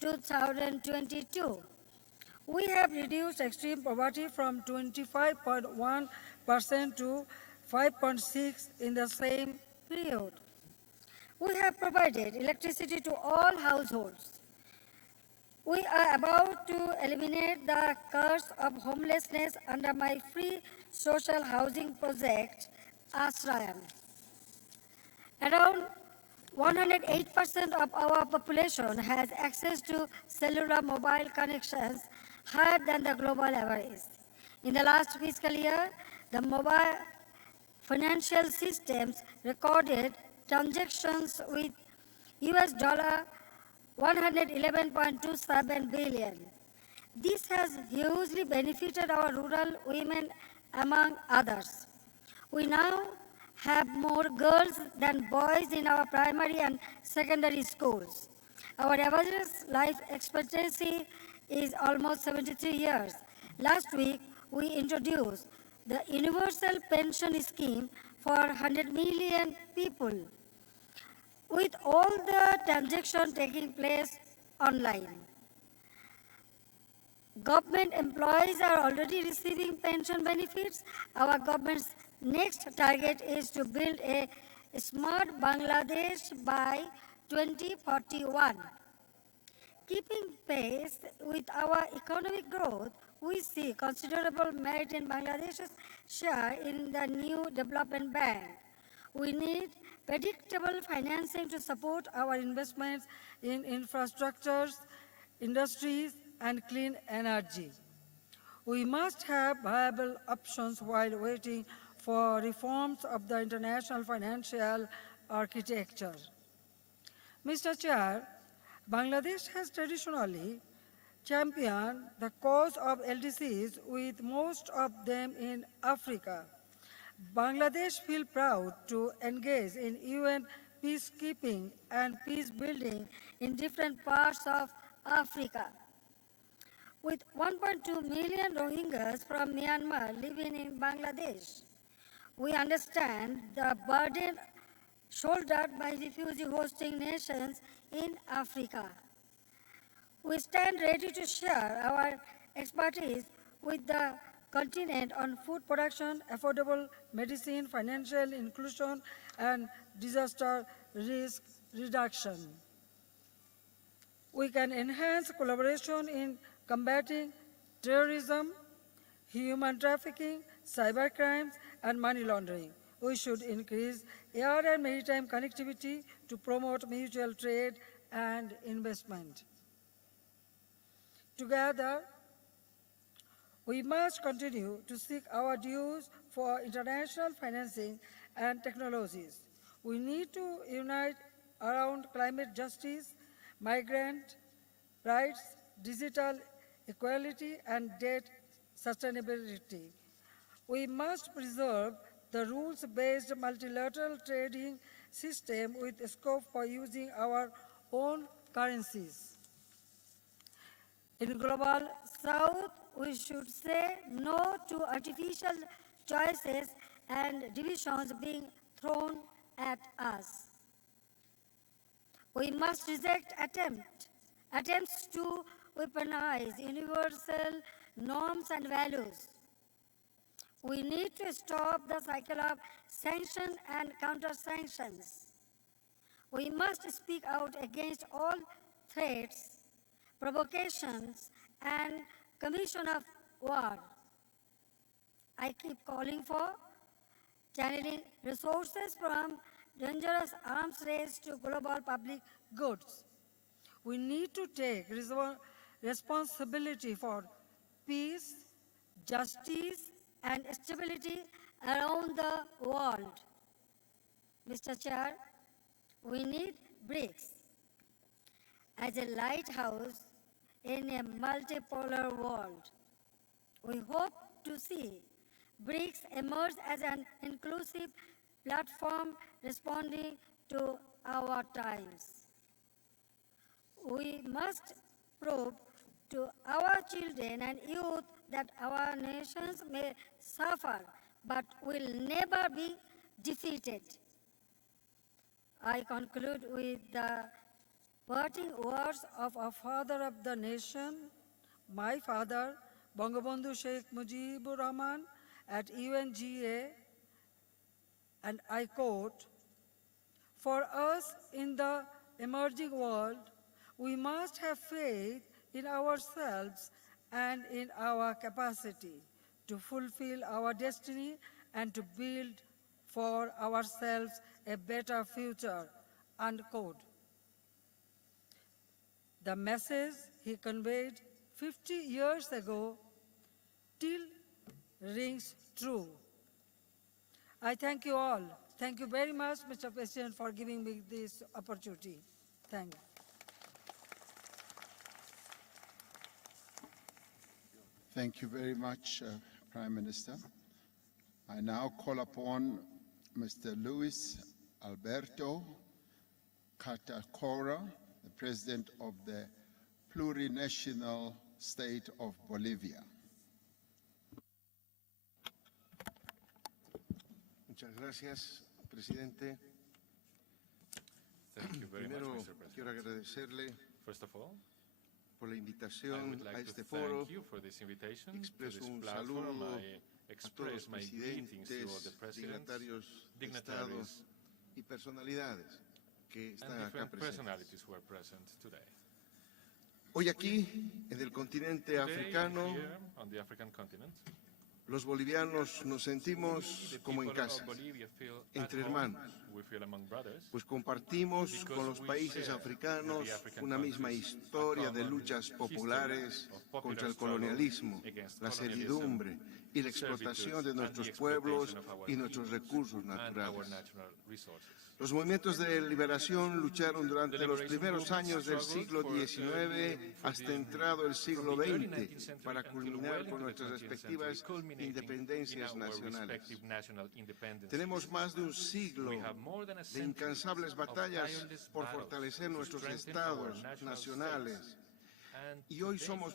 2022. We have reduced extreme poverty from 25.1% to 5.6% in the same period. We have provided electricity to all households. We are about to eliminate the curse of homelessness under my free social housing project, Asrayan. Around 108% of our population has access to cellular mobile connections higher than the global average. In the last fiscal year, the mobile financial systems recorded transactions with US dollar 111.27 billion. This has hugely benefited our rural women among others. We now have more girls than boys in our primary and secondary schools. Our average life expectancy is almost 73 years. Last week, we introduced the Universal Pension Scheme for 100 million people, with all the transactions taking place online. Government employees are already receiving pension benefits. Our government's next target is to build a smart Bangladesh by 2041. Keeping pace with our economic growth, we see considerable merit in Bangladesh's share in the new development bank. We need predictable financing to support our investments in infrastructures, industries, and clean energy. We must have viable options while waiting for reforms of the international financial architecture. Mr. Chair, Bangladesh has traditionally championed the cause of LDCs, with most of them in Africa. Bangladesh feels proud to engage in UN peacekeeping and peace building in different parts of Africa. With 1.2 million Rohingyas from Myanmar living in Bangladesh, we understand the burden shouldered by refugee hosting nations in Africa. We stand ready to share our expertise with the continent on food production, affordable medicine, financial inclusion, and disaster risk reduction. We can enhance collaboration in combating terrorism, human trafficking, cybercrimes, and money laundering. We should increase air and maritime connectivity to promote mutual trade and investment. Together, we must continue to seek our dues for international financing and technologies. We need to unite around climate justice, migrant rights, digital equality, and debt sustainability. We must preserve the rules-based multilateral trading system with scope for using our own currencies. In Global South, we should say no to artificial choices and divisions being thrown at us. We must reject attempts to weaponize universal norms and values. We need to stop the cycle of sanction and counter-sanctions. We must speak out against all threats, provocations, and commission of war. I keep calling for channeling resources from dangerous arms race to global public goods. We need to take responsibility for peace, justice, and stability around the world. Mr. Chair, we need BRICS as a lighthouse in a multipolar world. We hope to see BRICS emerge as an inclusive platform responding to our times. We must prove to our children and youth that our nations may suffer but will never be defeated. I conclude with the parting words of our father of the nation, my father, Bangabandhu Sheikh Mujibur Rahman, at UNGA, and I quote, "For us in the emerging world, we must have faith in ourselves and in our capacity to fulfill our destiny and to build for ourselves a better future," unquote. The message he conveyed 50 years ago still rings true. I thank you all. Thank you very much, Mr. President, for giving me this opportunity. Thank you. Thank you very much, Prime Minister. I now call upon Mr. Luis Alberto Catacora, the President of the plurinational state of Bolivia. Muchas gracias, presidente. Thank you very Primero, much, Mr. President. quiero agradecerle First of all, por la I invitación would a like to este foro. thank you for this invitation to Expreso this un platform. saludo I a todos express los my greetings to all the presidentes, presidents, dignatarios de Estado dignitaries, y personalidades que están and acá different presentes. personalities who are present today. Hoy aquí, en el continente Today, africano, here on the African continent, los bolivianos nos sentimos the como en people casa, of Bolivia feel entre at home. hermanos, We feel among brothers, pues compartimos because con los we países share africanos with the African una misma countries historia a de common luchas history populares of popular contra el struggle colonialismo, against la colonialism, servidumbre y la explotación de servitude, and nuestros the pueblos exploitation of our y nuestros peoples recursos and our naturales. natural resources. Los movimientos de liberación lucharon durante The los liberation primeros movements años del struggled siglo for hasta entrado el siglo from the early XX 19th century para until culminar well con into the nuestras 20th respectivas century, culminating independencias in our nacionales. respective national independences. Tenemos más de un siglo We have more than a de century incansables of batallas tireless por battles fortalecer to nuestros strengthen our estados national nacionales states. And y hoy today, somos